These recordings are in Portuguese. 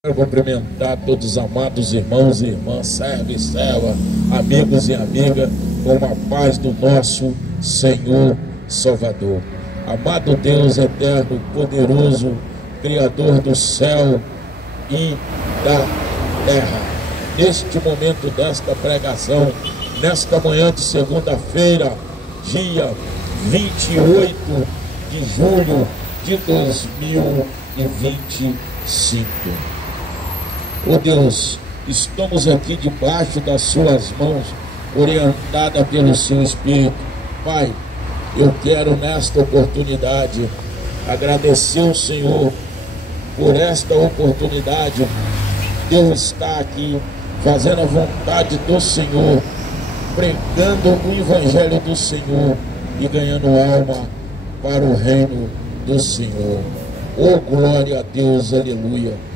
Quero cumprimentar todos os amados irmãos e irmãs, servos e servas, amigos e amigas, com a paz do nosso Senhor Salvador. Amado Deus eterno, poderoso, Criador do céu e da terra, neste momento desta pregação, nesta manhã de segunda-feira, dia 28 de julho de 2025. Oh Deus, estamos aqui debaixo das suas mãos, orientada pelo seu Espírito. Pai, eu quero nesta oportunidade agradecer ao Senhor por esta oportunidade de eu estar aqui fazendo a vontade do Senhor, pregando o Evangelho do Senhor e ganhando alma para o reino do Senhor. Oh glória a Deus, aleluia.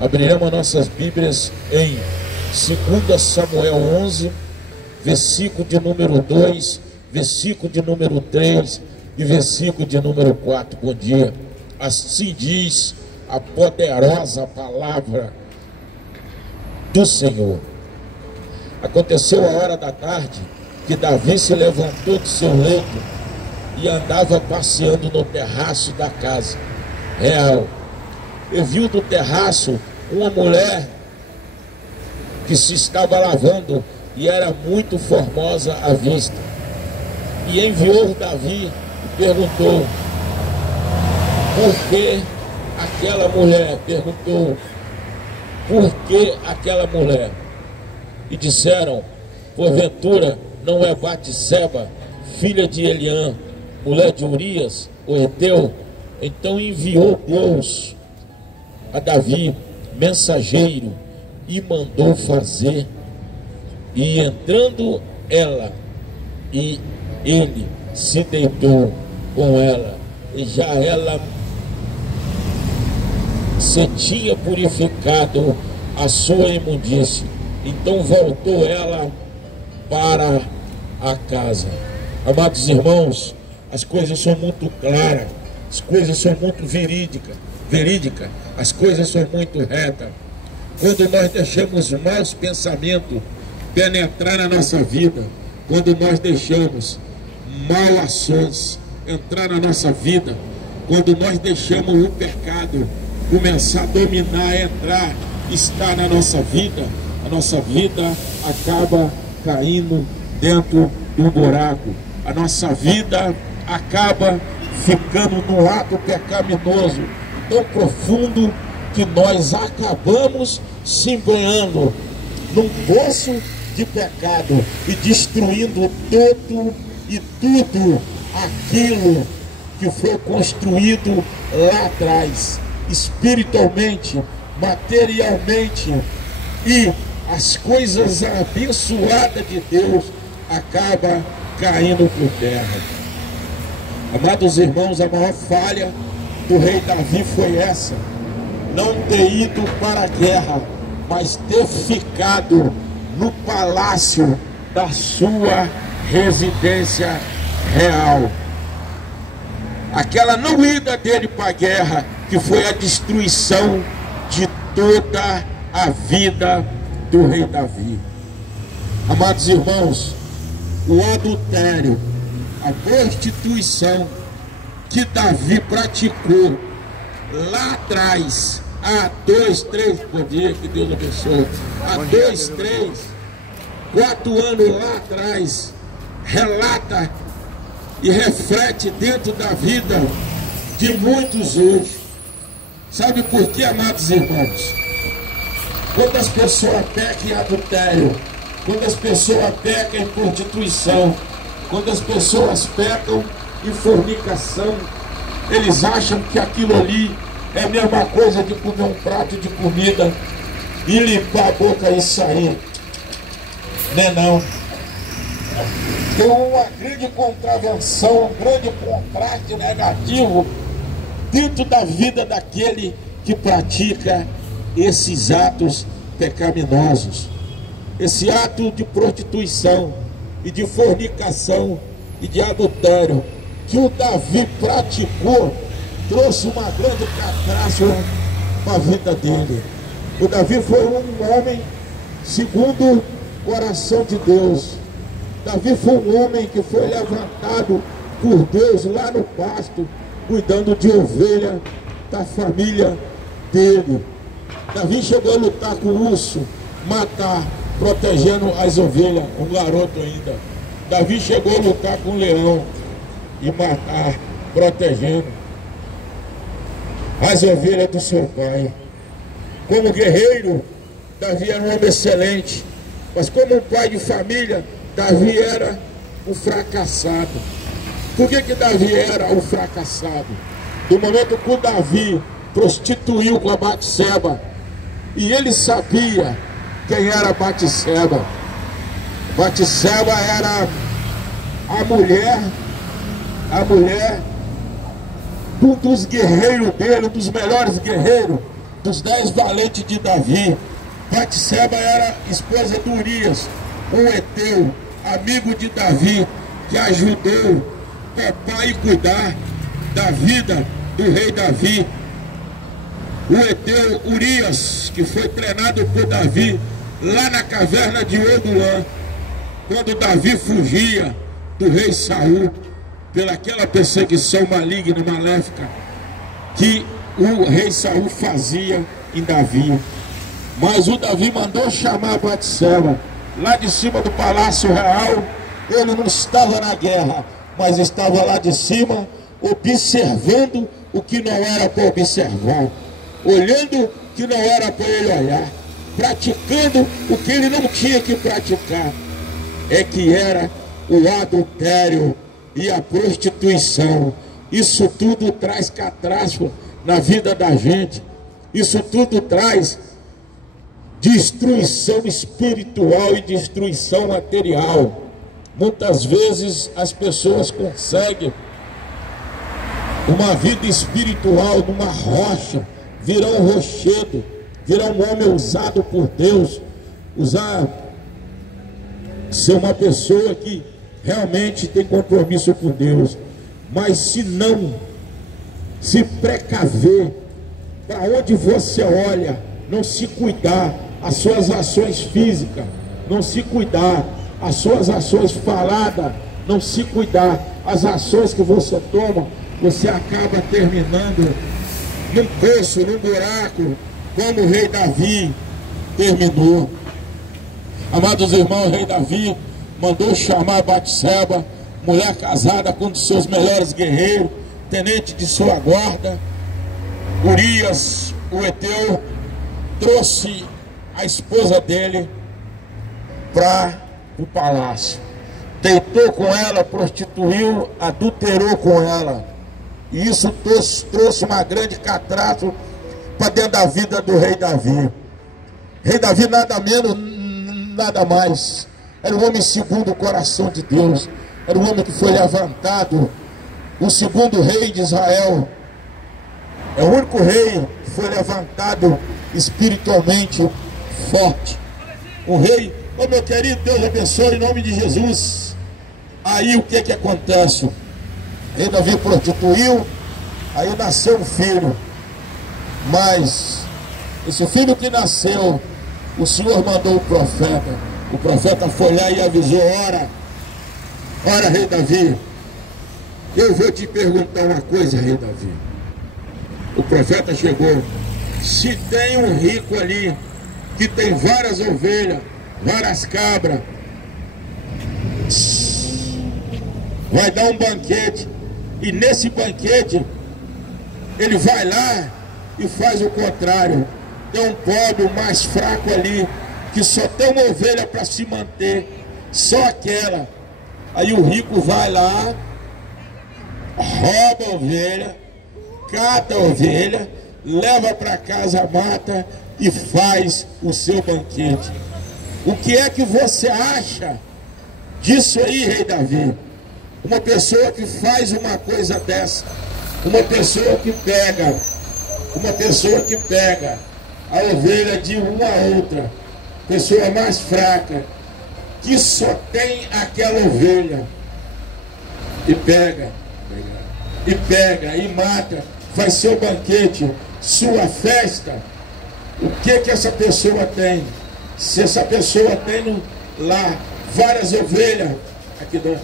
Abriremos nossas Bíblias em 2 Samuel 11, versículo de número 2, versículo de número 3 e versículo de número 4. Bom dia. Assim diz a poderosa palavra do Senhor. Aconteceu a hora da tarde que Davi se levantou do seu leito e andava passeando no terraço da casa real. E viu do terraço uma mulher que se estava lavando e era muito formosa à vista. E enviou Davi e perguntou: por que aquela mulher? Perguntou: por que aquela mulher? E disseram: porventura não é Batseba, filha de Eliã, mulher de Urias, o heteu? Então enviou Deus a Davi mensageiro e mandou fazer. E entrando ela, e ele se deitou com ela, e já ela se tinha purificado a sua imundície. Então voltou ela para a casa. Amados irmãos, as coisas são muito claras, as coisas são muito verídicas, as coisas são muito retas. Quando nós deixamos maus pensamentos penetrar na nossa vida, quando nós deixamos mal ações entrar na nossa vida, quando nós deixamos o pecado começar a dominar, entrar, estar na nossa vida, a nossa vida acaba caindo dentro do buraco. A nossa vida acaba ficando no ato pecaminoso tão profundo que nós acabamos se empenhando num poço de pecado e destruindo todo e tudo aquilo que foi construído lá atrás, espiritualmente, materialmente, e as coisas abençoadas de Deus acabam caindo por terra. Amados irmãos, a maior falha do rei Davi foi essa: não ter ido para a guerra, mas ter ficado no palácio da sua residência real. Aquela não ida dele para a guerra, que foi a destruição de toda a vida do rei Davi. Amados irmãos, o adultério, a prostituição que Davi praticou lá atrás, há 2, 3, bom dia, que Deus abençoe, há 2, 3, 4 anos lá atrás, relata e reflete dentro da vida de muitos hoje. Sabe por quê, amados irmãos? Quando as pessoas pecam em adultério, quando as pessoas pecam em prostituição, quando as pessoas pecam em fornicação, eles acham que aquilo ali é a mesma coisa de comer um prato de comida e limpar a boca e sair. Não é não. Tem uma grande contravenção, um grande contraste negativo dentro da vida daquele que pratica esses atos pecaminosos. Esse ato de prostituição e de fornicação e de adultério que o Davi praticou trouxe uma grande catástrofe para a vida dele. O Davi foi um homem segundo o coração de Deus. Davi foi um homem que foi levantado por Deus lá no pasto, cuidando de ovelha da família dele. Davi chegou a lutar com o urso, matar, protegendo as ovelhas, um garoto ainda. Davi chegou a lutar com o leão e matar, protegendo as ovelhas do seu pai. Como guerreiro, Davi era um homem excelente, mas como um pai de família, Davi era um fracassado. Por que Davi era um fracassado? Do momento que o Davi prostituiu com a Batseba, e ele sabia quem era Batseba. Batseba era a mulher dos guerreiros dele, dos melhores guerreiros, dos 10 valentes de Davi. Batseba era esposa de Urias, um heteu, amigo de Davi, que ajudou papai a cuidar da vida do rei Davi. O heteu Urias, que foi treinado por Davi lá na caverna de Odulã, quando Davi fugia do rei Saul, pelaquela perseguição maligna e maléfica que o rei Saul fazia em Davi. Mas o Davi mandou chamar Batseba lá de cima do palácio real. Ele não estava na guerra, mas estava lá de cima observando o que não era para observar, olhando o que não era para ele olhar, praticando o que ele não tinha que praticar, que era o adultério e a prostituição. Isso tudo traz catástrofe na vida da gente. Isso tudo traz destruição espiritual e destruição material. Muitas vezes as pessoas conseguem uma vida espiritual numa rocha, virar um rochedo, virar um homem usado por Deus, ser uma pessoa que realmente tem compromisso com Deus. Mas se não se precaver, para onde você olha, não se cuidar, as suas ações físicas, não se cuidar, as suas ações faladas, não se cuidar, as ações que você toma, você acaba terminando num poço, num buraco, como o rei Davi terminou. Amados irmãos, o rei Davi mandou chamar Batseba, mulher casada com um dos seus melhores guerreiros, tenente de sua guarda. Urias, o heteu, trouxe a esposa dele para o palácio, deitou com ela, prostituiu, adulterou com ela, e isso trouxe uma grande catástrofe para dentro da vida do rei Davi. Rei Davi nada menos, nada mais, era um homem segundo o coração de Deus, era um homem que foi levantado, o segundo rei de Israel, é o único rei que foi levantado espiritualmente forte. O rei, meu querido, Deus abençoe em nome de Jesus. Aí o que acontece? O rei Davi prostituiu, aí nasceu um filho, mas esse filho que nasceu, o Senhor mandou o profeta foi lá e avisou: ora, rei Davi, eu vou te perguntar uma coisa, rei Davi. O profeta chegou: se tem um rico ali que tem várias ovelhas, várias cabras, vai dar um banquete, e nesse banquete ele vai lá e faz o contrário. Tem um pobre, o mais fraco ali, que só tem uma ovelha para se manter, só aquela. Aí o rico vai lá, rouba a ovelha, cata a ovelha, leva para casa, mata e faz o seu banquete. O que é que você acha disso aí, rei Davi? Uma pessoa que faz uma coisa dessa, uma pessoa que pega a ovelha de uma a outra, pessoa mais fraca, que só tem aquela ovelha, e pega e mata, faz seu banquete, sua festa, O que essa pessoa tem? Se essa pessoa tem lá várias ovelhas, aqui dentro,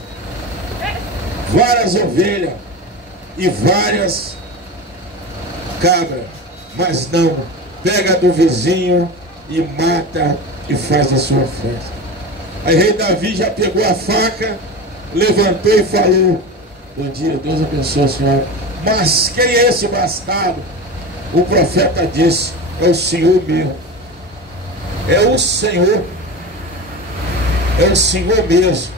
várias ovelhas e várias cabras, mas não, pega do vizinho e mata e faz a sua festa. Aí rei Davi já pegou a faca, levantou e falou: bom dia, Deus abençoe a senhora. Mas quem é esse bastardo? O profeta disse: é o Senhor mesmo. É o Senhor. É o Senhor mesmo.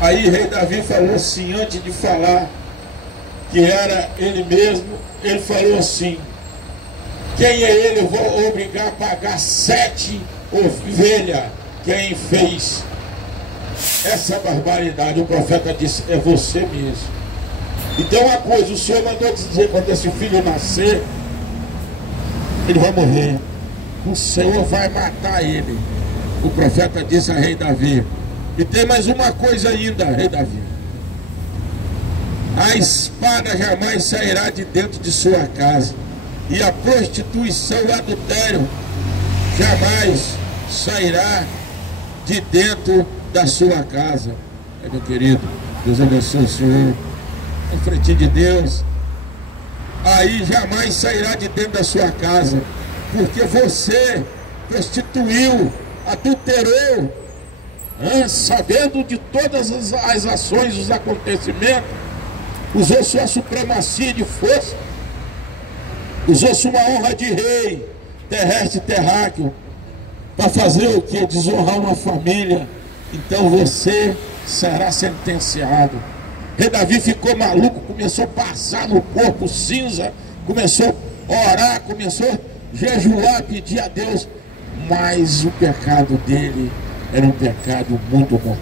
Aí rei Davi falou assim, antes de falar que era ele mesmo, ele falou assim: quem é ele? Eu vou obrigar a pagar 7 ovelhas. Quem fez essa barbaridade? O profeta disse: é você mesmo. Então uma coisa, o Senhor mandou dizer, quando esse filho nascer, ele vai morrer, o Senhor vai matar ele. O profeta disse a rei Davi. E tem mais uma coisa ainda, rei Davi: a espada jamais sairá de dentro de sua casa, e a prostituição e o adultério jamais sairá de dentro da sua casa. Meu querido, Deus abençoe o senhor, em frente de Deus. Aí jamais sairá de dentro da sua casa, porque você prostituiu, adulterou, sabendo de todas as ações, os acontecimentos, usou sua supremacia de força, usou sua honra de rei, terrestre e terráqueo, para fazer o que? Desonrar uma família. Então você será sentenciado. Rei Davi ficou maluco, começou a passar no corpo cinza, começou a orar, começou a jejuar, pedir a Deus, mas o pecado dele era um pecado muito mortal.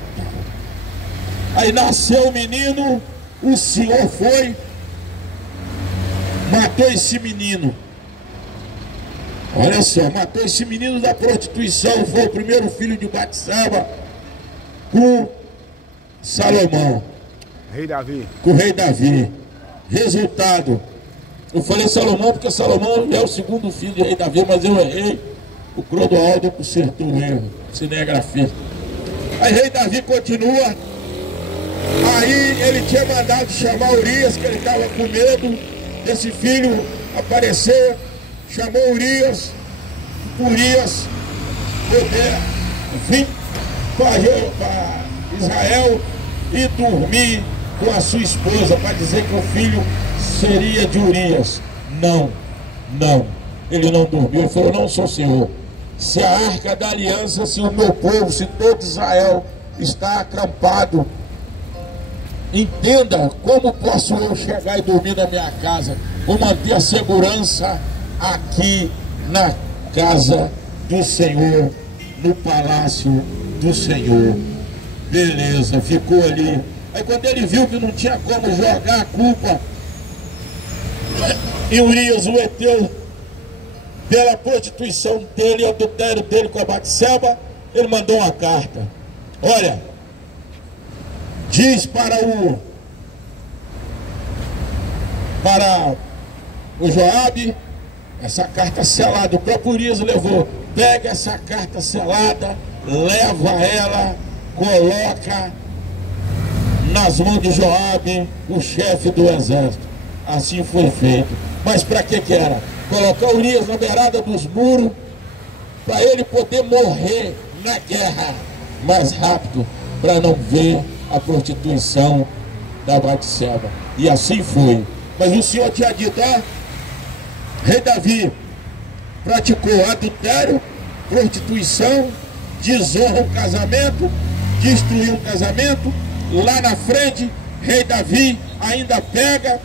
Aí nasceu o menino, o Senhor foi, matou esse menino. Olha só, matou esse menino da prostituição. Foi o primeiro filho de Batseba com Salomão. Rei Davi. Com o rei Davi. Resultado, eu falei Salomão porque Salomão é o segundo filho de rei Davi, mas eu errei. O Clodoaldo consertou o erro, cinegrafista. Aí rei Davi continua. Aí ele tinha mandado chamar Urias, que ele estava com medo desse filho aparecer. Chamou Urias poder vir para Israel e dormir com a sua esposa, para dizer que o filho seria de Urias. Não, ele não dormiu. Ele falou: não sou senhor. Se a arca da aliança, se o meu povo, se todo Israel está acampado, entenda como posso eu chegar e dormir na minha casa. Vou manter a segurança aqui na casa do Senhor, no palácio do Senhor. Beleza, ficou ali. Aí quando ele viu que não tinha como jogar a culpa em Urias, o heteu, pela prostituição dele, o adultério dele com a Batseba, ele mandou uma carta. Olha, diz para o Joabe, essa carta selada, o próprio Urias levou. Pega essa carta selada, leva ela, coloca nas mãos de Joabe, o chefe do exército. Assim foi feito. Mas para que era? Colocar Urias na beirada dos muros, para ele poder morrer na guerra mais rápido, para não ver a prostituição da Batseba. E assim foi. Mas o Senhor tinha dito: rei Davi praticou adultério, prostituição, desonra o casamento, destruiu o casamento. Lá na frente, rei Davi ainda pega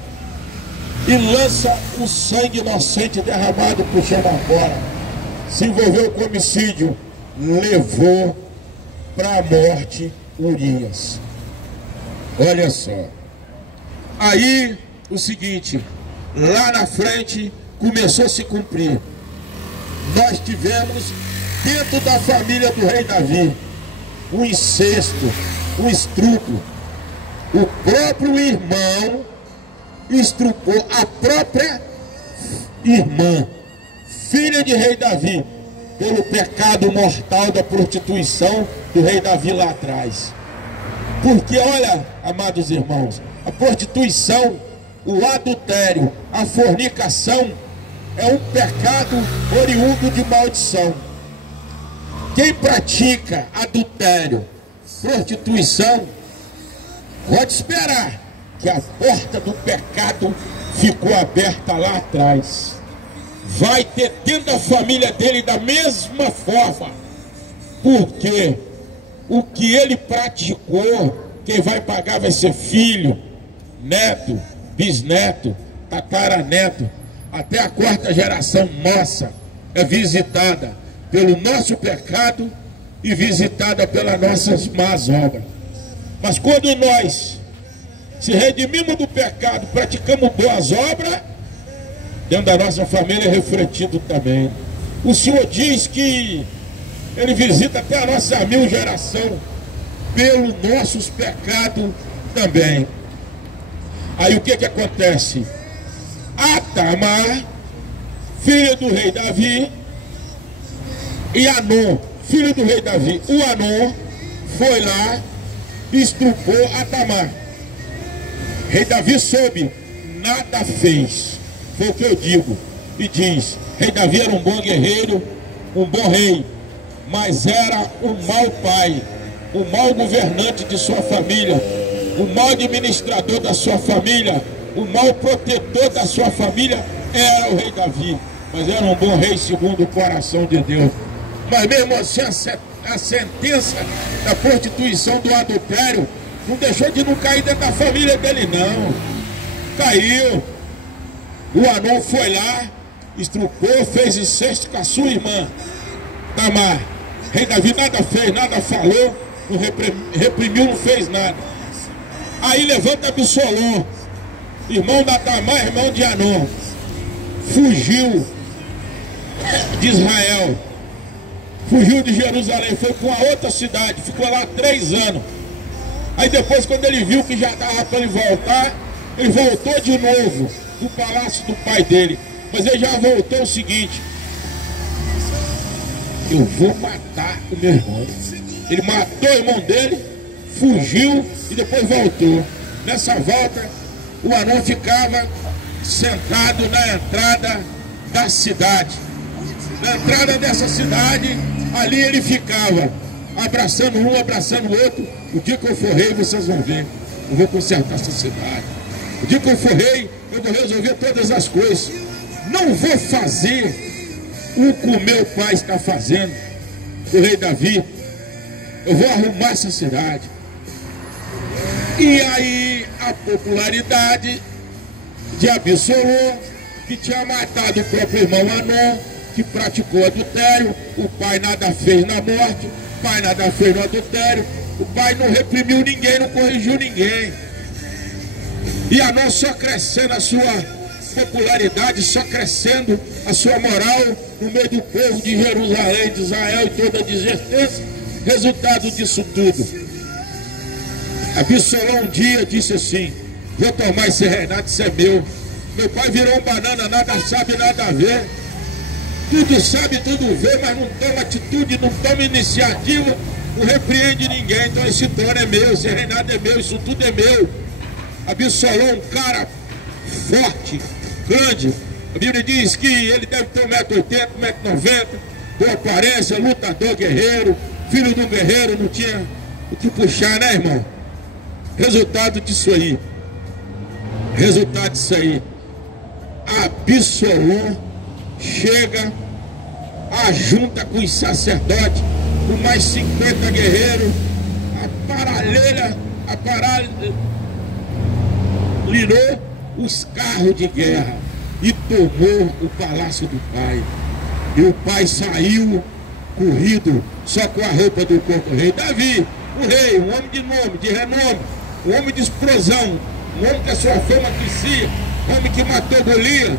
e lança o sangue inocente derramado por chão fora. Se envolveu com homicídio, levou para a morte Urias. Olha só. Aí, o seguinte, lá na frente começou a se cumprir. Nós tivemos dentro da família do rei Davi um incesto, um estupro. O próprio irmão estuprou a própria irmã, filha de rei Davi, pelo pecado mortal da prostituição do rei Davi lá atrás. Porque olha, amados irmãos, a prostituição, o adultério, a fornicação é um pecado oriundo de maldição. Quem pratica adultério, prostituição, pode esperar que a porta do pecado ficou aberta lá atrás. Vai ter dentro da família dele da mesma forma, porque o que ele praticou, quem vai pagar vai ser filho, neto, bisneto, tataraneto, até a quarta geração nossa é visitada pelo nosso pecado e visitada pelas nossas más obras. Mas quando nós se redimimos do pecado, praticamos boas obras, dentro da nossa família é refletido também. O Senhor diz que Ele visita até a nossa 1000 geração pelos nossos pecados também. Aí o que que acontece? A Tamar, filha do rei Davi, e Anon, filho do rei Davi, o Anon foi lá e estrupou a Tamar. Rei Davi soube, nada fez. Foi o que eu digo. E diz, rei Davi era um bom guerreiro, um bom rei, mas era um mau pai, um mau governante de sua família, um mau administrador da sua família, um mau protetor da sua família. Era o rei Davi, mas era um bom rei segundo o coração de Deus. Mas mesmo assim a sentença da prostituição, do adultério, não deixou de não cair dentro da família dele não. Caiu. O Anon foi lá, estrupou, fez incesto com a sua irmã Tamar. Rei Davi nada fez, nada falou, não reprimiu, não fez nada. Aí levanta Absalom, irmão da Tamar, irmão de Anon, fugiu de Israel, fugiu de Jerusalém, foi para uma outra cidade, ficou lá 3 anos. Aí depois, quando ele viu que já dava para ele voltar, ele voltou de novo do palácio do pai dele. Mas ele já voltou o seguinte: eu vou matar o meu irmão. Ele matou o irmão dele, fugiu e depois voltou. Nessa volta, o Anon ficava sentado na entrada da cidade. Na entrada dessa cidade, ali ele ficava, abraçando um, abraçando o outro. O dia que eu for rei, vocês vão ver, eu vou consertar essa cidade. O dia que eu for rei, eu vou resolver todas as coisas. Não vou fazer o que o meu pai está fazendo, o rei Davi. Eu vou arrumar essa cidade. E aí a popularidade de Absalom, que tinha matado o próprio irmão Anon, que praticou adultério, o pai nada fez na morte, o pai nada fez no adultério, o pai não reprimiu ninguém, não corrigiu ninguém. E Anon só crescendo a sua popularidade, só crescendo a sua moral no meio do povo de Jerusalém, de Israel e toda a adjacência. Resultado disso tudo, Absalom um dia disse assim: vou tomar esse reinado, isso é meu. Meu pai virou um banana, nada sabe, nada vê. Tudo sabe, tudo vê, mas não toma atitude, não toma iniciativa, não repreende ninguém. Então esse trono é meu, esse reinado é meu, isso tudo é meu. Absalom, um cara forte, grande. A Bíblia diz que ele deve ter 1,80 m, 1,90 m, boa aparência, lutador, guerreiro, filho de um guerreiro, não tinha o que puxar, né, irmão? Resultado disso aí. Resultado disso aí. Absalom chega, ajunta com os sacerdotes, com mais 50 guerreiros, aparelhou os carros de guerra e tomou o palácio do pai. E o pai saiu corrido, só com a roupa do corpo. Rei Davi, o rei, um homem de nome, de renome, um homem de explosão, um homem que a sua fama crescia, um homem que matou Golias,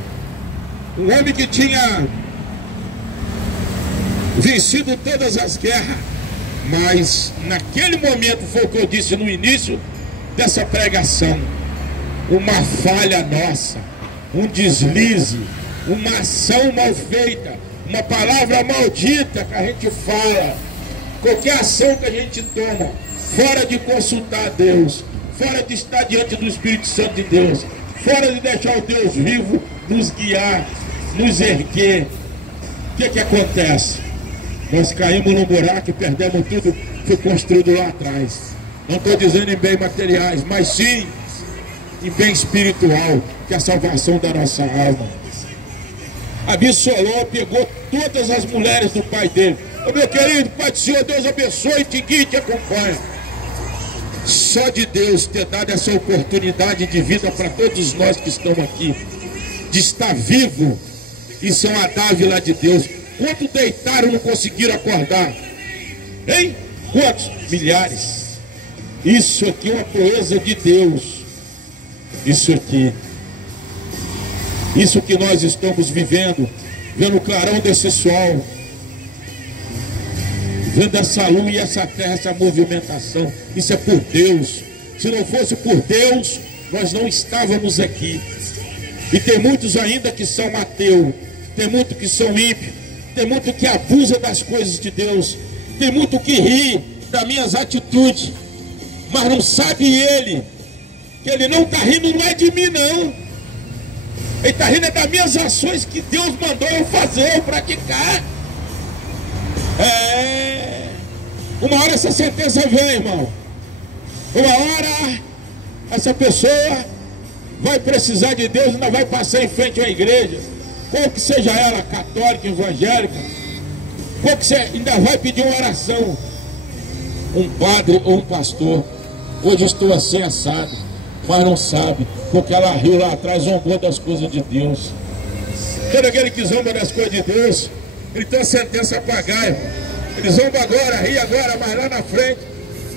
um homem que tinha vencido todas as guerras. Mas naquele momento, foi o que eu disse no início dessa pregação, uma falha nossa, um deslize, uma ação mal feita, uma palavra maldita que a gente fala, qualquer ação que a gente toma, fora de consultar a Deus, fora de estar diante do Espírito Santo de Deus, fora de deixar o Deus vivo nos guiar, nos erguer, o que acontece? Nós caímos num buraco e perdemos tudo que foi construído lá atrás. Não estou dizendo em bens materiais, mas sim em bem espiritual, que é a salvação da nossa alma. Absalão pegou todas as mulheres do pai dele. Ô meu querido, Pai do Senhor, Deus abençoe, te guie e te acompanha. Só de Deus ter dado essa oportunidade de vida para todos nós que estamos aqui, de estar vivo, isso é uma dádiva de Deus. Quantos deitaram e não conseguiram acordar? Hein? Quantos? Milhares. Isso aqui é uma proeza de Deus. Isso aqui. Isso que nós estamos vivendo, vendo o clarão desse sol, vendo essa lua e essa terra, essa movimentação, isso é por Deus. Se não fosse por Deus, nós não estávamos aqui. E tem muitos ainda que são ateus, tem muitos que são ímpios, tem muito que abusa das coisas de Deus, tem muito que ri das minhas atitudes, mas não sabe ele, que ele não está rindo, não é de mim não. Ele está rindo das minhas ações que Deus mandou eu fazer, eu praticar. Uma hora essa sentença vem, irmão. Uma hora essa pessoa vai precisar de Deus e ainda vai passar em frente à igreja, qual que seja ela, católica, evangélica, qual que seja, ainda vai pedir uma oração. Um padre ou um pastor, hoje estou assim assado, mas não sabe, porque ela riu lá atrás, zombou das coisas de Deus. Todo aquele que zomba das coisas de Deus, ele tem a sentença a pagar. Ele zomba agora, ri agora, mas lá na frente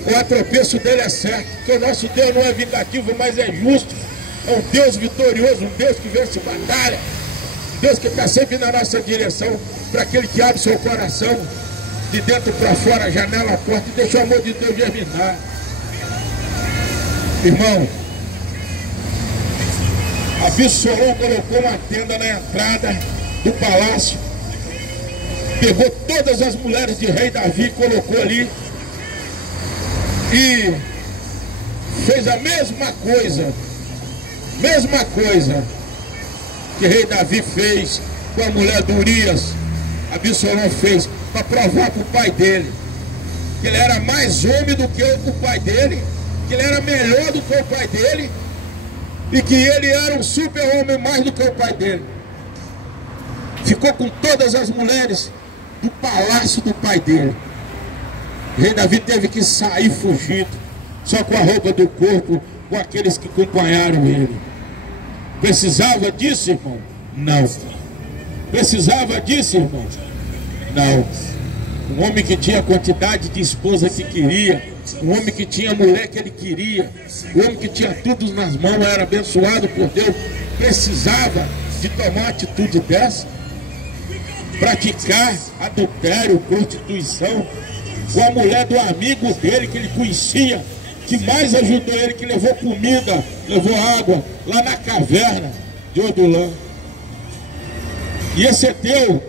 o atropeço dele é certo, porque o nosso Deus não é vingativo, mas é justo. É um Deus vitorioso, um Deus que vence batalha, Deus que está sempre na nossa direção, para aquele que abre seu coração de dentro para fora, a janela, a porta, e deixa o amor de Deus germinar. Irmão, Absalão colocou uma tenda na entrada do palácio, pegou todas as mulheres de rei Davi e colocou ali, e fez a mesma coisa que rei Davi fez com a mulher de Urias. Absalão fez para provar para o pai dele que ele era mais homem do que o pai dele, que ele era melhor do que o pai dele, e que ele era um super homem mais do que o pai dele. Ficou com todas as mulheres do palácio do pai dele. O rei Davi teve que sair fugido, só com a roupa do corpo, com aqueles que acompanharam ele. Precisava disso, irmão? Não. Precisava disso, irmão? Não. Um homem que tinha a quantidade de esposa que queria, um homem que tinha a mulher que ele queria, um homem que tinha tudo nas mãos, era abençoado por Deus, precisava de tomar uma atitude dessa, praticar adultério, prostituição, com a mulher do amigo dele que ele conhecia, que mais ajudou ele, que levou comida, levou água lá na caverna de Odulã. E esse Eteu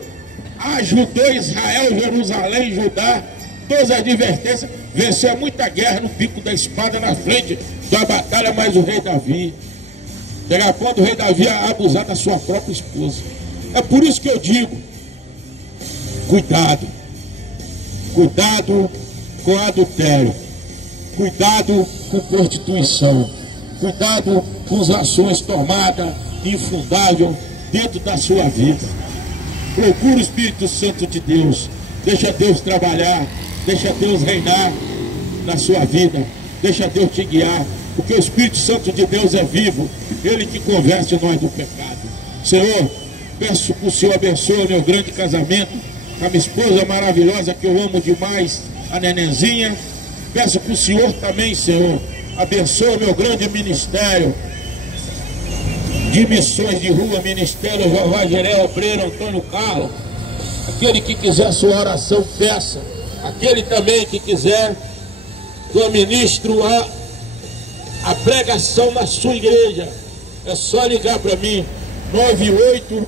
ajudou Israel, Jerusalém, Judá, todas as advertências, venceu muita guerra no pico da espada na frente da batalha, mas o rei Davi, chega quando o rei Davi abusar da sua própria esposa. É por isso que eu digo, cuidado, cuidado com adultério, cuidado com prostituição, cuidado com as ações tomadas infundável dentro da sua vida. Procure o Espírito Santo de Deus, deixa Deus trabalhar, deixa Deus reinar na sua vida, deixa Deus te guiar, porque o Espírito Santo de Deus é vivo, Ele que convence nós do pecado. Senhor, peço que o Senhor abençoe meu grande casamento, a minha esposa maravilhosa que eu amo demais, a Nenenzinha. Peço que o Senhor também, Senhor, abençoe meu grande ministério de missões de rua, ministério Jeová Jiré, obreiro Antônio Carlos. Aquele que quiser sua oração, peça. Aquele também que quiser que eu ministro a pregação na sua igreja, é só ligar para mim, 98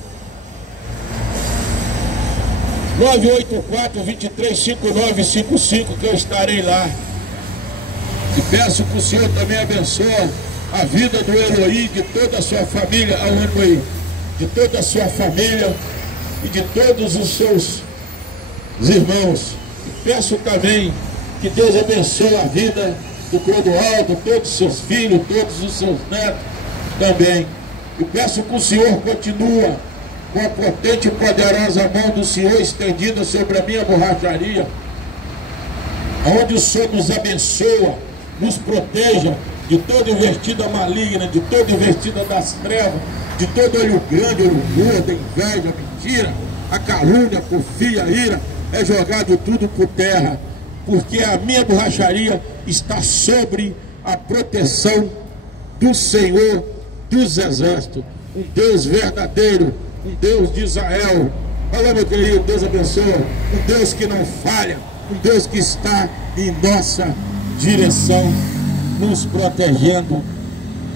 984-235955, que eu estarei lá. E peço que o Senhor também abençoe a vida do Eloí, de toda a sua família, ao Eloí, de toda a sua família e de todos os seus irmãos. E peço também que Deus abençoe a vida do Clodoaldo, todos os seus filhos, todos os seus netos também. E peço que o Senhor continue com a potente e poderosa mão do Senhor estendida sobre a minha borracharia, onde o Senhor nos abençoa, nos proteja de toda investida maligna, de toda investida das trevas, de todo olho grande, olho gordo, inveja, mentira, a calúnia, a porfia, a ira, é jogado tudo por terra, porque a minha borracharia está sobre a proteção do Senhor dos Exércitos, um Deus verdadeiro, um Deus de Israel. Olha, meu querido, Deus abençoe, um Deus que não falha, um Deus que está em nossa direção, nos protegendo,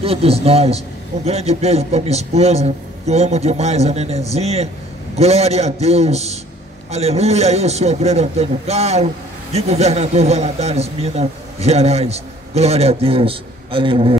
todos nós. Um grande beijo para minha esposa, que eu amo demais, a nenenzinha. Glória a Deus, aleluia. Eu sou o obreiro Antônio Carlos, de Governador Valadares, Minas Gerais. Glória a Deus, aleluia.